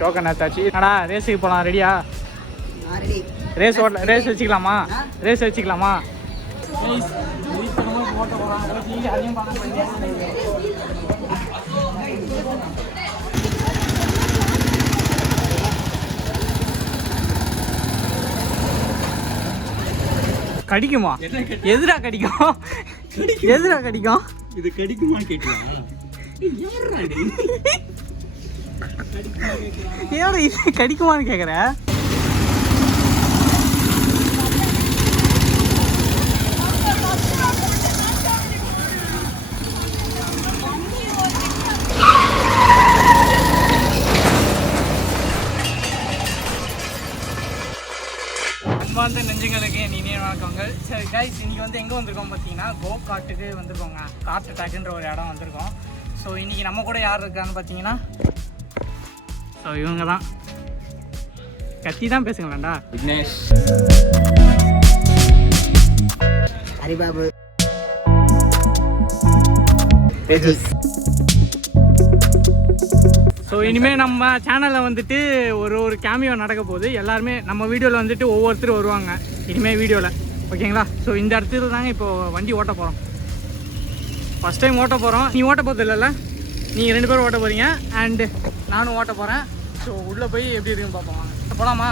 Token எடுத்தாச்சு. என்னடா ரேஸுக்கு போகலாம், ரெடியா? ரேஸ் வச்சுக்கலாமா? ரேஸ் வச்சுக்கலாமா? கடிக்குமா? எதுடா கடிக்கும்? எதுடா கடிக்கும்? இது கடிக்குமான்னு கேட்கலாம். ஏன் இது கடிக்குமான்னு கேக்குற? அன்பார்ந்த நெஞ்சுங்களுக்கு இனிய வணக்கங்கள். சரி கைஸ், இன்னைக்கு வந்து எங்கே வந்திருக்கோம் பார்த்தீங்கன்னா, கோ காட்டுக்கு வந்திருக்கோங்க. காட்டு டாக்குன்ற ஒரு இடம் வந்திருக்கோம். ஸோ இன்றைக்கி நம்ம கூட யார் இருக்கான்னு பார்த்தீங்கன்னா, ஸோ இவங்க தான். கத்தி தான் பேசுங்களேன்டா. விக்னேஷ், ஹரிபாபு, ஸோ இனிமேல் நம்ம சேனலில் வந்துட்டு ஒரு கேமியோ நடக்க போகுது. எல்லாருமே நம்ம வீடியோவில் வந்துட்டு ஒவ்வொருத்தரும் வருவாங்க இனிமேல் வீடியோவில், ஓகேங்களா? ஸோ இந்த இடத்துல தாங்க இப்போது வண்டி ஓட்ட போகிறோம். ஃபஸ்ட் டைம் ஓட்ட போகிறோம். நீ ஓட்ட போகிறது இல்லைல்ல, நீங்கள் 2 பேரும் ஓட்ட போகிறீங்க அண்டு நானும் ஓட்ட போகிறேன். ஸோ உள்ளே போய் எப்படி இருக்குன்னு பார்ப்போம். வாங்க போகலாமா?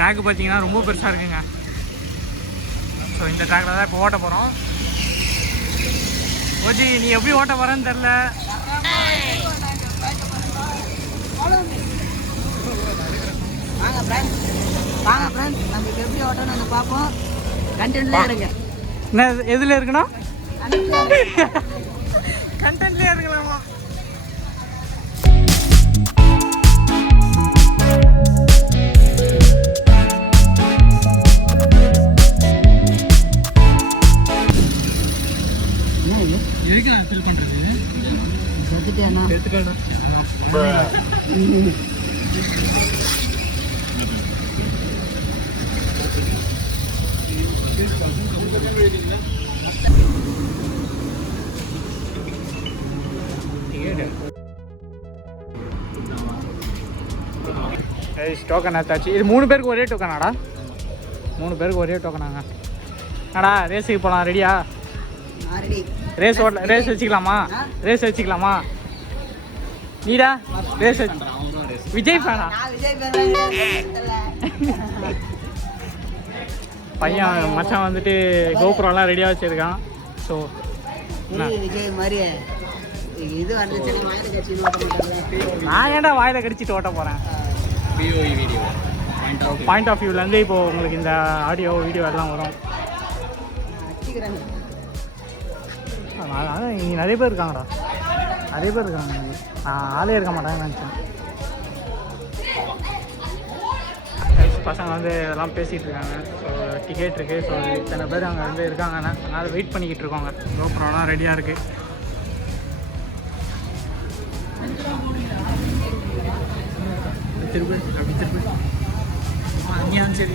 ட்ராக்கு பார்த்தீங்கன்னா ரொம்ப பெருசாக இருக்குங்க. ஸோ இந்த ட்ராக்கில் தான் இப்போ ஓட்ட போகிறோம். ஓஜி, நீ எப்படி ஓட்ட போகிறேன்னு தெரில. வாங்க ஃப்ரெண்ட்ஸ், நம்ம எப்படி ஓட்டணும் வந்து பார்ப்போம். கண்டென்ட்லேயே இருங்க. என்ன எதில் இருக்கணும்? கண்டென்ட்லேயே இருக்கலாமா? டோக்கன் எடுத்தாச்சு. இது 3 பேருக்கு ஒரே டோக்கனாடா? 3 பேருக்கு ஒரே டோக்கனாங்க. என்னடா ரேஸுக்கு போகலாம், ரெடியா? ரேஸ் வச்சுக்கலாமா? ரேஸ் வச்சுக்கலாமா? நீடா ரேஸ் விஜய் ஃபேனா? பையன் மச்சான் வந்துட்டு கோபுரம்லாம் ரெடியாக வச்சுருக்கான். ஸோ விஜய் மாதிரி இது நான் ஏன்டா வாயில் கடிச்சிட்டு ஓட்ட போகிறேன்? பாயிண்ட் ஆஃப் வியூலேருந்து இப்போது உங்களுக்கு இந்த ஆடியோ வீடியோ எல்லாம் வரும். அதான் இங்கே நிறைய பேர் இருக்காங்கடா, நிறைய பேர் இருக்காங்க. நான் ஆளே இருக்க மாட்டேன்னு நினச்சேன். பசங்க வந்து இதெல்லாம் பேசிகிட்டு இருக்காங்க. ஸோ டிக்கெட் இருக்குது. ஸோ இத்தனை பேர் அங்கே வந்து இருக்காங்கண்ணா, அதனால் வெயிட் பண்ணிக்கிட்டு இருக்கோங்க. கோபுரம்லாம் ரெடியாக இருக்குது. திருப்பி அங்கேயான்னு சரி.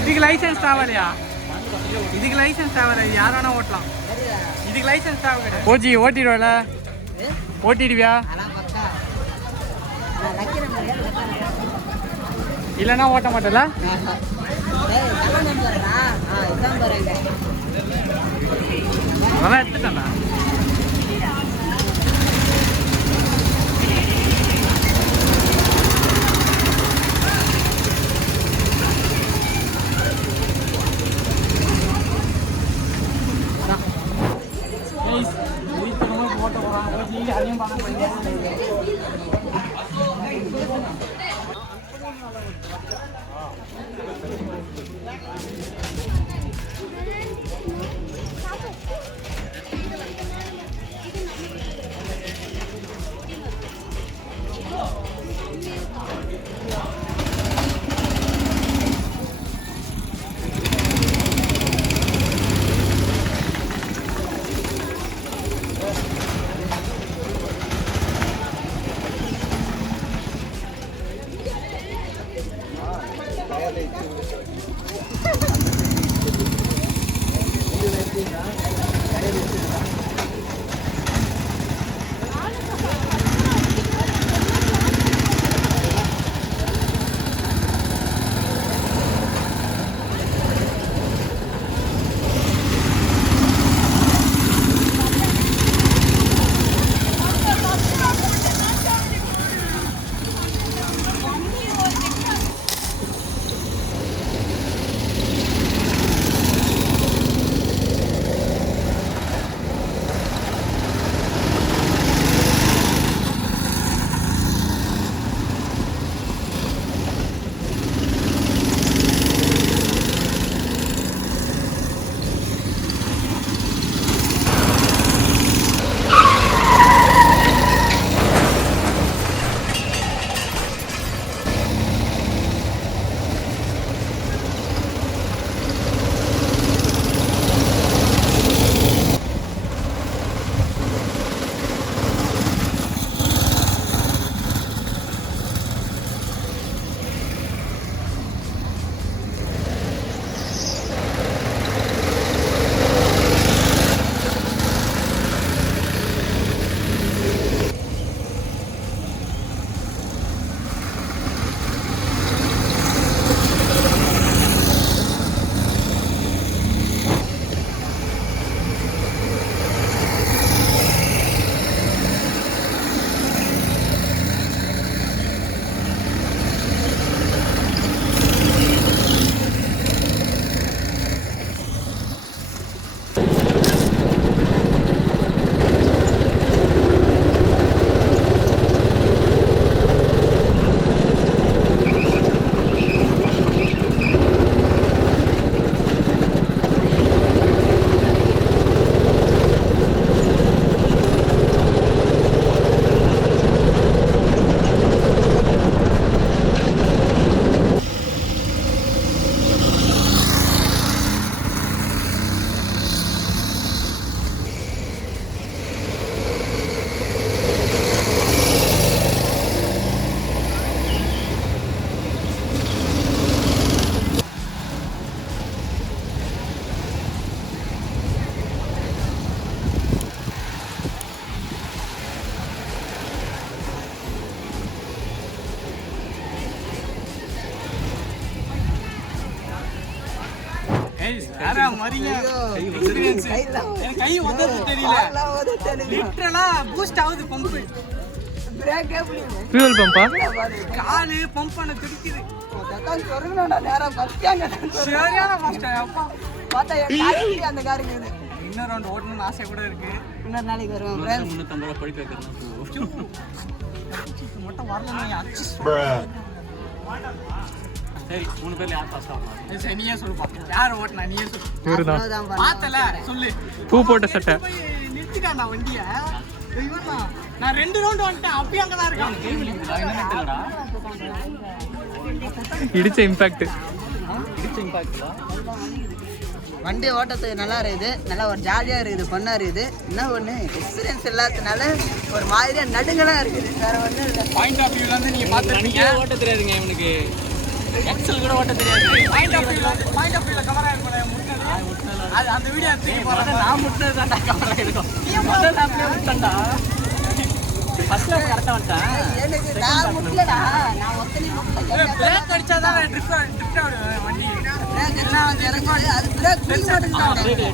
இதுக்கு லைசன்ஸ் தேவையா? இதுக்கு லைசன்ஸ் தேவை, யார் வேணா ஓட்டலாம். இதுக்கு லைசன்ஸ் தேவை கிடையாது. ஓஜி ஓட்டிடுவேல? ஓட்டிடுவியா? இல்லைன்னா ஓட்ட மாட்டல? அதெல்லாம் எடுத்துட்டேண்ணா. ஓட்ட போகிறான் அதையும் பார்க்க கை வந்தது தெரியல, லிட்டரலா பூஸ்ட் ஆகுது பம்பு. ஃபியூல் பம்பா? காலு பம்ப் பண்ண துடிக்குது. சரியான அந்த காருக்கு இன்னும் ரவுண்ட் ஓட்டணும்னு ஆசை கூட இருக்கு. இன்னொரு நாளைக்கு வருவோம். 350 ரூபா படிக்க வைக்கிறேன் மட்டும் வரல. சரி 3 பேர்ல யார் பாஸ் ஆகும்? சரி நீயே சொல்லுப்பா, யார் ஓட்டினா நீயே சொல்லு. இவருதான் பார்த்தல சொல்லு. பூ போட்ட சட்டை நிறுத்திட்டான்டா வண்டிய. நான் 2 ரவுண்ட் வந்துட்டேன், அப்பயும் அங்கதான் இருக்கான். இடிச்ச இம்பாக்ட். வண்டி ஓட்டத்துக்கு நல்லா இருக்குது, நல்லா ஒரு ஜாலியாக இருக்குது, ஃபன்னாக இருக்குது. என்ன ஒன்று எக்ஸ்பீரியன்ஸ் இல்லாததுனால ஒரு மாதிரியா நடுங்களாக இருக்குது. வேற ஒன்றும் இல்லை. பாயிண்ட் ஆஃப் வியூல இருந்து நீங்க பாத்துட்டீங்க. ஓட்ட தெரியாதுங்க இவனுக்கு, எக்ஸல் கூட ஓட்ட தெரியாது. பாயிண்ட் ஆஃப் வியூல கவரா இருக்கும் முட்டது. அது அந்த வீடியோ எடுத்து போறேன். நான் முட்டது தான்டா கவரா இருக்கும். முதல்ல நான் அப்படியே விட்டேன்டா. ஃபர்ஸ்ட் லைஃப் கரெக்டா வந்துட்டேன். எனக்கு நான் முட்டலடா, நான் ஒத்தனை முட்டல. பிரேக் அடிச்சாதான் ட்ரிஃப்ட் ஆகுது வண்டி. பிரேக் எல்லாம் வந்து இறங்குது, அது பிரேக் பிடிக்க மாட்டேங்குது.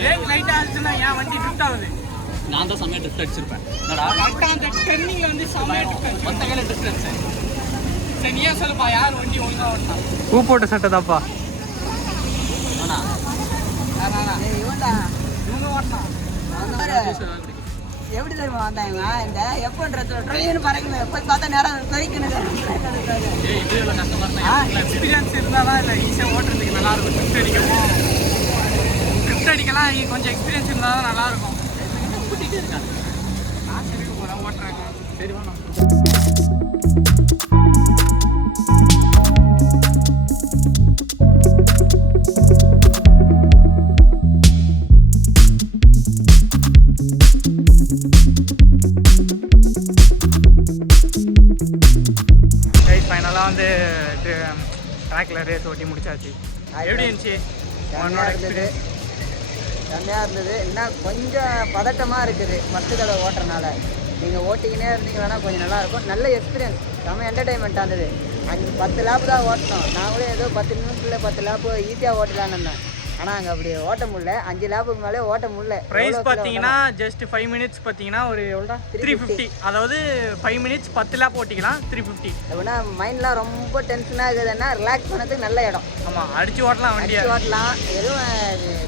பிரேக் லைட்டா ஆச்சுன்னா என் வண்டி ட்ரிஃப்ட் ஆகுது. நான் தான் சமயம் ட்ரிஃப்ட் அடிச்சிருப்பேன். என்னடா கரெக்டா அந்த டர்னிங்ல வந்து செமையா ட்ரிஃப்ட். மொத்த கையில டிஸ்டன்ஸ். சரி நீயே சொல்லுப்பா, யார் வண்டி ஒழுங்கா ஓட்டா? பூ போட்ட சட்டை தான்ப்பா. ஆனா இவன்டா இவங்க ஓட்டா. எப்படி தெரியுமா வந்தாங்க இந்த எப்போன்றது ட்ரெயின் பறக்கல போய் பார்த்தா நேரம் தொழிக்கணும் எக்ஸ்பீரியன்ஸ் இருந்தால் தான் இல்லை ஈஸியாக ஓட்டுறதுக்கு நல்லாயிருக்கும். ட்ரிஃப்ட் அடிக்கவும் ட்ரிஃப்ட் அடிக்கலாம் கொஞ்சம் எக்ஸ்பீரியன்ஸ் இருந்தால் தான் நல்லாயிருக்கும். கூட்டிகிட்டே இருக்காங்க. நான் சரி போகிறேன் ஓட்டுறாங்க. சரி வேணாம். ஃபைனலாக வந்து ட்ராக்ல ரேஸ் ஓட்டி முடிச்சாச்சு. எப்படி இருந்துச்சு? செம்மையாக இருந்தது. இன்னும் கொஞ்சம் பதட்டமாக இருக்குது ஃபஸ்ட்டு தடவை ஓட்டுறதுனால. நீங்கள் ஓட்டிக்கினே இருந்தீங்கன்னா கொஞ்சம் நல்லாயிருக்கும். நல்ல எக்ஸ்பீரியன்ஸ், செம்ம என்டர்டைன்மெண்ட்டாக இருந்தது. 10 லேப் தான் ஓட்டணும். நாங்களும் ஏதோ 10 நிமிஷத்தில் 10 லேப்பு ஈஸியாக ஓட்டலான்னு இருந்தேன். ஆனால் அங்கே அப்படி ஓட்ட முடியல. 5 லேப்புக்கு மேலே ஓட்ட முடியல. ப்ரைஸ் பார்த்தீங்கன்னா ஜஸ்ட் 5 மினிட்ஸ் பார்த்தீங்கன்னா ஒரு எவ்வளோ 350. அதாவது 5 மினிட்ஸ் 10 லேப் ஓட்டிக்கலாம் 350. அப்படின்னா மைண்ட்லாம் ரொம்ப டென்ஷனாக இருக்குதுன்னா ரிலாக்ஸ் பண்ணதுக்கு நல்ல இடம். ஆமாம், அடிச்சு ஓட்டலாம், வண்டியை ஓட்டலாம். எதுவும்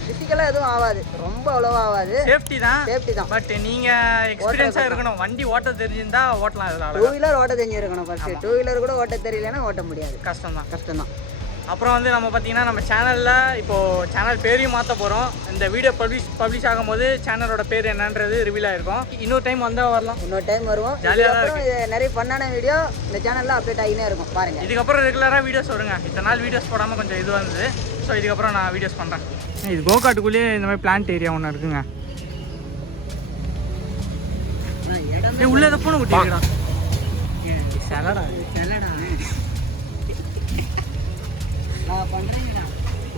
ஃபிசிக்கலாக எதுவும் ஆகாது, ரொம்ப அவ்வளோவா ஆகாது. சேஃப்டி தான். பட் நீங்கள் எக்ஸ்பீரியன்ஸாக இருக்கணும். வண்டி ஓட்ட தெரிஞ்சிருந்தா ஓட்டலாம். இதனால 2 வீலர் ஓட்ட தெரிஞ்சிருக்கணும் ஃபஸ்ட்டு. 2 வீலர் கூட ஓட்ட தெரியலன்னா ஓட்ட முடியாது. கஷ்டம் தான். அப்புறம் வந்து நம்ம பார்த்தீங்கன்னா நம்ம சேனலில் இப்போது சேனல் பேரையும் மாற்ற போகிறோம். இந்த வீடியோ பப்ளிஷ் ஆகும்போது சேனலோட பேர் என்னன்றது ரிவீல் ஆகிருக்கும். இன்னொரு டைம் வந்தால் வரலாம். இன்னொரு டைம் வருவோம். ஜாலியாக தான் இருக்கும். நிறைய பண்ணான வீடியோ இந்த சேனலில் அப்டேட் ஆகினே இருக்கும் பாருங்கள். இதுக்கப்புறம் ரெகுலராக வீடியோஸ் வருங்க. இத்தனை நாள் வீடியோஸ் போடாமல் கொஞ்சம் இதுவாக இருந்தது. ஸோ இதுக்கப்புறம் நான் வீடியோஸ் பண்ணுறேன். இது கோகாட்டுக்குள்ளேயே இந்த மாதிரி பிளான்ட் ஏரியா ஒன்று இருக்குங்க. உள்ளே எதை ஃபோனை விட்டுருக்கா?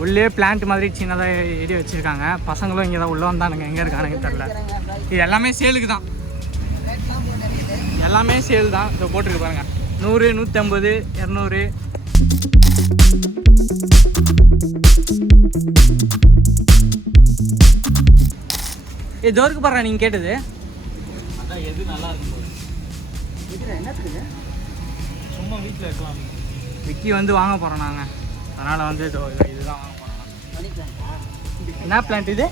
உள்ளே பிளான்ட் மாதிரி சின்னதாக ஏரியா வச்சுருக்காங்க. பசங்களும் இங்கே தான் உள்ளே வந்தானுங்க. எங்கே இருக்கானுங்க தெரில. இது எல்லாமே சேலுக்கு தான். எல்லாமே சேல் தான். இதை போட்டிருக்கு பாருங்க. 100, 150, 200. இது வரைக்கும் பாருங்க நீங்கள் கேட்டது. அதான் எது நல்லா இருக்கும் என்ன சும்மா வீட்டில் இருக்கலாம். விக்கி வந்து வாங்க போகிறோம் நாங்கள். அதனால் வந்து இதுதான் வாங்க போகிறோம். என்ன பிளான்ட் இது?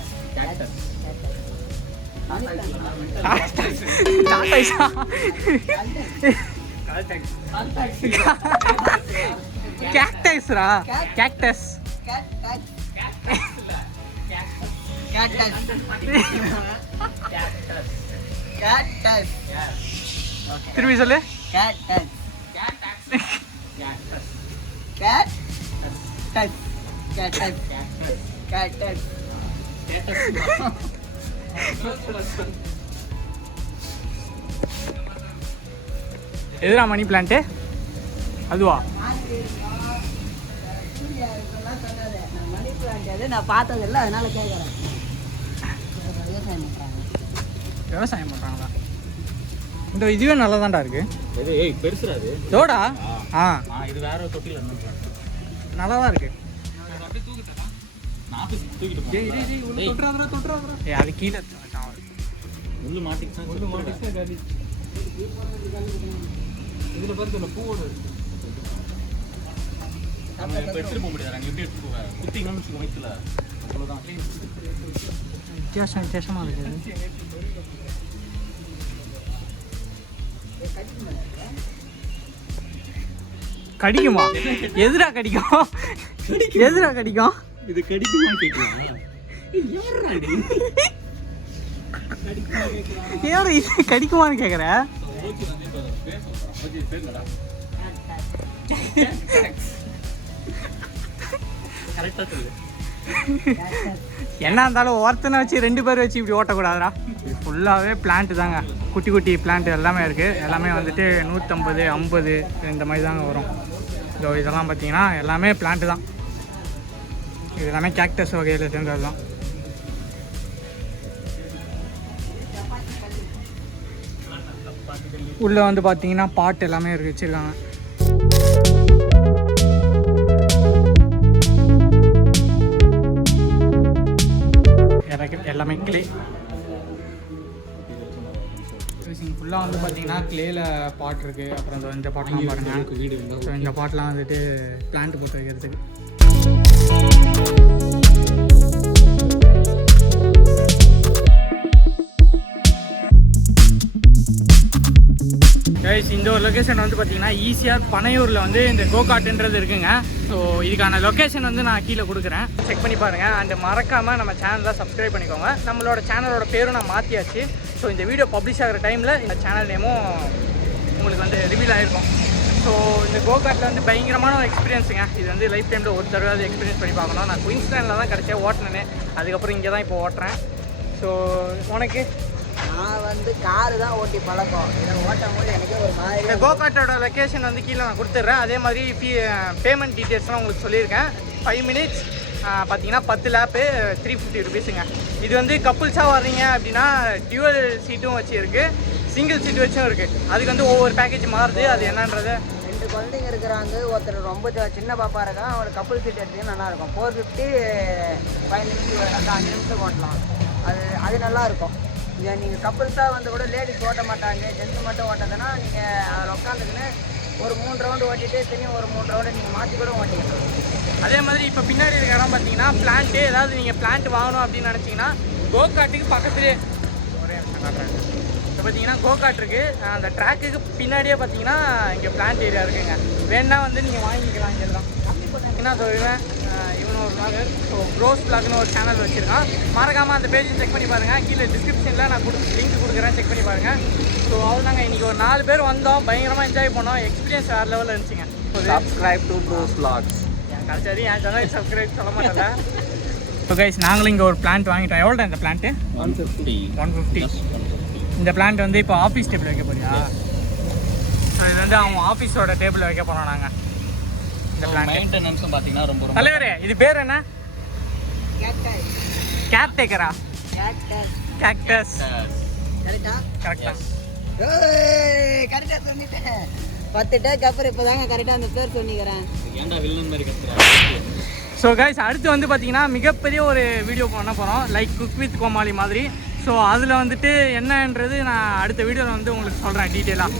கேக்டஸ்ரா? கேக்டஸ். திரும்பி சொல்லு. எதுரா மணி பிளான்ட்டு? அதுவா? மணி பிளான்ட் நான் பார்த்ததில்லை, அதனால கேட்குறேன். விவசாயம் பண்ணுறாங்களா? இந்த இதுவே நல்லா தான்டா இருக்கு. பெருசுடா அது. தோடா? ஆ, இது வேற ஒரு தொட்டியில் நல்லா தான் இருக்கு. அது கீழே முள்ளு மாட்டிக்கிட்டா. இதில் பார்த்து பூவோடு நம்ம இப்போ எடுத்துகிட்டு போக முடியாது. நாங்கள் எப்படி எடுத்துட்டு போவேன்? குத்திங்கன்னு வச்சுக்கோ வயிற்றுல. அவ்வளோதான். வித்தியாசமாக இருக்குது. கடிக்குமா? எதுரா கடிக்கும்? எதுரா கடிக்கும்? இது கடிக்குமான்னு கேட்குறீங்களா? ஏன் இது கடிக்குமான்னு கேட்குற? என்ன இருந்தாலும் ஒருத்தனை வச்சு 2 பேர் வச்சு இப்படி ஓட்டக்கூடாதுடா. இது ஃபுல்லாகவே பிளான்ட்டு தாங்க. குட்டி குட்டி பிளான்ட் எல்லாமே இருக்குது. எல்லாமே வந்துட்டு 150, 50 இந்த மாதிரி தாங்க வரும். இதெல்லாம் பார்த்தீங்கன்னா எல்லாமே பிளான்ட்டு தான். இது எல்லாமே கேக்டஸ் வகையில் சேர்ந்தது தான். உள்ளே வந்து பார்த்தீங்கன்னா பாட் எல்லாமே வச்சுருக்காங்க. எல்லாமே கிளே. ஃபுல்லாக வந்து பார்த்தீங்கன்னா கிளேயில் பாட் இருக்குது. அப்புறம் இந்த பாட்டெலாம் பாருங்கள். ஸோ இந்த பாட்டெலாம் வந்துட்டு பிளான்ட் போட்டு வைக்கிறதுக்கு. கைஸ் இந்த ஒரு லொக்கேஷன் வந்து பார்த்தீங்கன்னா ஈஸியாக பனையூரில் வந்து இந்த கோகாட்டுன்றது இருக்குங்க. ஸோ இதுக்கான லொக்கேஷன் வந்து நான் கீழே கொடுக்குறேன், செக் பண்ணி பாருங்கள். அண்ட் மறக்காமல் நம்ம சேனலில் சப்ஸ்கிரைப் பண்ணிக்கோங்க. நம்மளோட சேனலோட பேரும் நான் மாற்றியாச்சு. ஸோ இந்த வீடியோ பப்ளிஷ் ஆகிற டைமில் இந்த சேனல் நேமும் உங்களுக்கு வந்து ரிவீல் ஆகிருக்கும். ஸோ இந்த கோகாட்டில் வந்து பயங்கரமான ஒரு எக்ஸ்பீரியன்ஸுங்க. இது வந்து லைஃப் டைமில் ஒரு தடவை எக்ஸ்பீரியன்ஸ் பண்ணி பார்க்கணும். நான் குயின்ஸ்லாண்டில் தான் கிடச்சேன் ஓட்டினேன்னு, அதுக்கப்புறம் இங்கே தான் இப்போ ஓட்டுறேன். ஸோ உனக்கு நான் வந்து காரு தான் ஓட்டி பழக்கம், இதை ஓட்டும் போது எனக்கு ஒரு மாதிரி. இந்த கோகாட்டோட லொக்கேஷன் வந்து கீழே நான் கொடுத்துட்றேன். அதே மாதிரி பேமெண்ட் டீட்டெயில்ஸ்லாம் உங்களுக்கு சொல்லியிருக்கேன். 5 minutes பார்த்தீங்கன்னா 10 லேப்பு 350 rupeesங்க. இது வந்து கப்புள்ஸாக வர்றீங்க அப்படின்னா டியூவல் சீட்டும் வச்சு இருக்குது, சிங்கிள் சீட் வச்சும் இருக்குது. அதுக்கு வந்து ஒவ்வொரு பேக்கேஜ் மாறுது, அது என்னன்றது. 2 குழந்தைங்க இருக்கிறாங்க, ஒருத்தர் ரொம்ப சின்ன பாப்பா இருக்கான், அவனுக்கு கப்புள் சீட் எடுத்தீங்கன்னா நல்லாயிருக்கும். 450 5 நிமிஷம் 5 நிமிஷம் ஓட்டலாம், அது நல்லாயிருக்கும். இங்கே நீங்கள் கப்புள்ஸாக வந்து கூட லேடிஸ் ஓட்ட மாட்டாங்க, ஜென்ஸ் மட்டும் ஓட்டதுன்னா நீங்கள் அதில் உட்காந்துக்கின்னு ஒரு 3 ரவுண்டு ஓட்டிட்டு திரும்பி ஒரு 3 ரவுண்டு நீங்கள் மாற்றி கூட ஓட்டிக்கலாம். அதே மாதிரி இப்போ பின்னாடி இருக்க இடம் பார்த்தீங்கன்னா பிளான்ட்டு, ஏதாவது நீங்கள் பிளான்ட் வாங்கணும் அப்படின்னு நினச்சிங்கன்னா கோகாட்டுக்கு பக்கத்துலேயே ஒரே நிமிஷம் காட்டுறேன். இப்போ பார்த்தீங்கன்னா கோகாட் இருக்குது, அந்த ட்ராக்குக்கு பின்னாடியே பார்த்தீங்கன்னா இங்கே பிளான்ட் ஏரியா இருக்குங்க. வேணா வந்து நீங்கள் வாங்கிக்கலாம். இங்கெல்லாம் அப்படி பார்த்தீங்கன்னா சொல்லுவேன். இவனு ஒரு நாள் ஸோ ப்ரோஸ் பிளாக்னு ஒரு சேனல் வச்சுருக்கான், மறக்காமல் அந்த பேஜை செக் பண்ணி பாருங்கள். கீழே டிஸ்கிரிப்ஷனில் நான் லிங்க் கொடுக்குறேன், செக் பண்ணி பாருங்கள். ஸோ அவ்வளோதாங்க, இன்றைக்கி ஒரு 4 பேர் வந்தோம், பயங்கரமாக என்ஜாய் பண்ணோம். எக்ஸ்பீரியன்ஸ் வேறு லெவலில் இருந்துச்சுங்க. Subscribe to bros vlogs. கடைசி என் சேனல் சப்ஸ்கிரைப் சொல்ல மாட்டேன். ஸோ கைஸ் நாங்களும் இங்கே ஒரு பிளான்ட் வாங்கிட்டோம். எவ்வளோ இந்த பிளான்ட்டு? 150. இந்த பிளான்ட் வந்து இப்போ ஆஃபீஸ் டேபிள் வைக்க போறியா? ஸோ இது வந்து அவங்க ஆஃபீஸோட டேபிள் வைக்க போகிறோம் நாங்கள். இந்த பிளான்ட் மெயின்டெனன்ஸும் பார்த்தீங்கன்னா ரொம்ப தலைவரே, இது பேர் என்ன? கேர்டேக்கரா? கேக்டஸ். கரெக்டா? கரெக்டா? கரெக்டாக சொன்னிட்டேன். 10 டேக்கு அப்புறம் இப்போ தாங்க கரெக்டாக அந்த பேர் சொன்னிக்கிறேன். ஏன்டா வில்லன் மாதிரி கத்துறா? ஸோ கைஸ் அடுத்து வந்து பார்த்தீங்கன்னா மிகப்பெரிய ஒரு வீடியோ பண்ண போகிறோம், லைக் குக் வித் கோமாளி மாதிரி. ஸோ அதில் வந்துட்டு என்னன்றது நான் அடுத்த வீடியோவில் வந்து உங்களுக்கு சொல்கிறேன் டீட்டெயிலாக.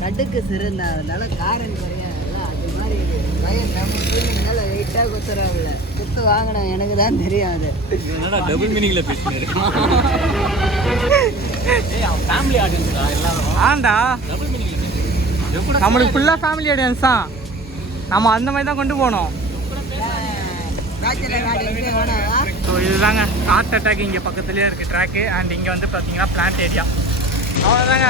கடுக்கு சிறந்தா அதனால காரன் குறையாது, அது மாதிரி இது பையன் நம்ம வெயிட்டாக குத்துறாங்கல்ல, குத்து வாங்கினோம் எனக்கு தான் தெரியாது. என்னடா டபுள் மீனிங்ல பேசினேன். ஏய் அவன் ஃபேமிலி ஆடியன்ஸ்டா எல்லாரும். ஆண்டா, டபுள் மீனிங்ல பேசுறேன். நம்மளுக்கு ஃபுல்லாக ஃபேமிலி ஆடியன்ஸ் தான், நம்ம அந்த மாதிரி தான் கொண்டு போனோம். ஸோ இதுதாங்க ஹார்ட் அட்டாக் இங்கே பக்கத்துலேயே இருக்குது ட்ராக்கு. அண்ட் இங்கே வந்து பார்த்தீங்கன்னா பிளான்ட் ஏரியா. அவ்வளோதாங்க.